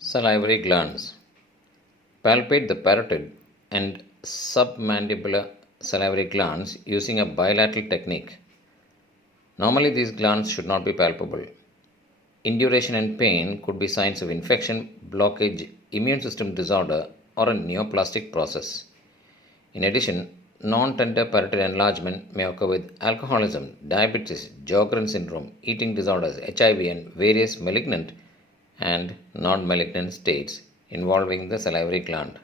Salivary glands. Palpate the parotid and submandibular salivary glands using a bilateral technique. Normally, these glands should not be palpable. Induration and pain could be signs of infection, blockage, immune system disorder, or a neoplastic process. In addition, non-tender parotid enlargement may occur with alcoholism, diabetes, Sjogren syndrome, eating disorders, HIV, and various malignant and non-malignant states involving the salivary gland.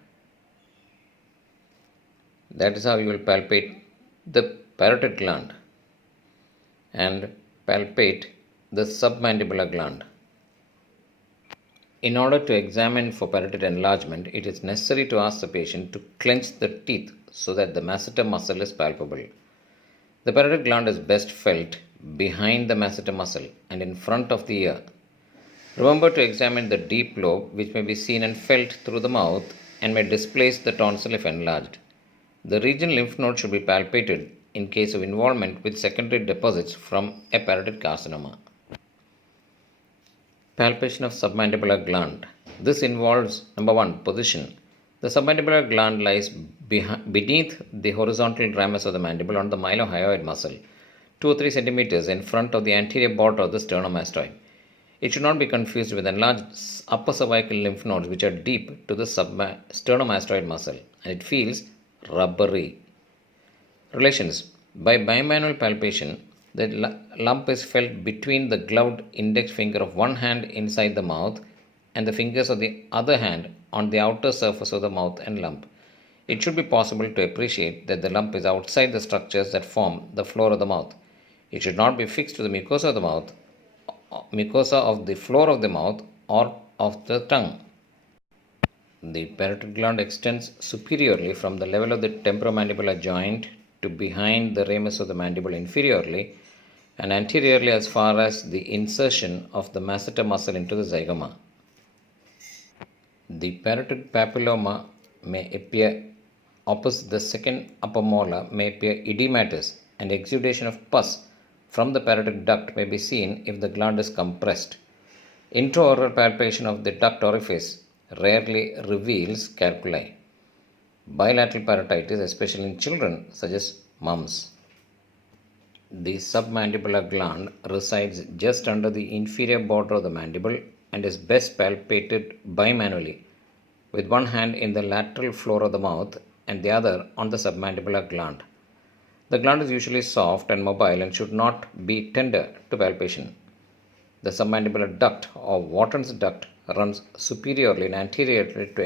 That is how you will palpate the parotid gland and palpate the submandibular gland. In order to examine for parotid enlargement, it is necessary to ask the patient to clench the teeth so that the masseter muscle is palpable. The parotid gland is best felt behind the masseter muscle and in front of the ear. Remember to examine the deep lobe, which may be seen and felt through the mouth and may displace the tonsil if enlarged. The regional lymph node should be palpated in case of involvement with secondary deposits from a parotid carcinoma. Palpation of submandibular gland. This involves number 1, position. The submandibular gland lies beneath the horizontal ramus of the mandible on the mylohyoid muscle, 2 or 3 centimeters in front of the anterior border of the sternomastoid. It should not be confused with enlarged upper cervical lymph nodes which are deep to the sternomastoid muscle, and it feels rubbery. Relations. By bimanual palpation, the lump is felt between the gloved index finger of one hand inside the mouth and the fingers of the other hand on the outer surface of the mouth and lump. It should be possible to appreciate that the lump is outside the structures that form the floor of the mouth. It should not be fixed to the mucosa of the floor of the mouth or of the tongue. The parotid gland extends superiorly from the level of the temporomandibular joint to behind the ramus of the mandible inferiorly and anteriorly as far as the insertion of the masseter muscle into the zygoma. The parotid papilloma may appear opposite the second upper molar, may appear edematous, and exudation of pus from the parotid duct may be seen if the gland is compressed. Intraoral palpation of the duct orifice rarely reveals calculi. Bilateral parotitis, especially in children such as mumps. The submandibular gland resides just under the inferior border of the mandible and is best palpated bimanually, with one hand in the lateral floor of the mouth and the other on the submandibular gland. The gland is usually soft and mobile and should not be tender to palpation. The submandibular duct or Wharton's duct runs superiorly and anteriorly to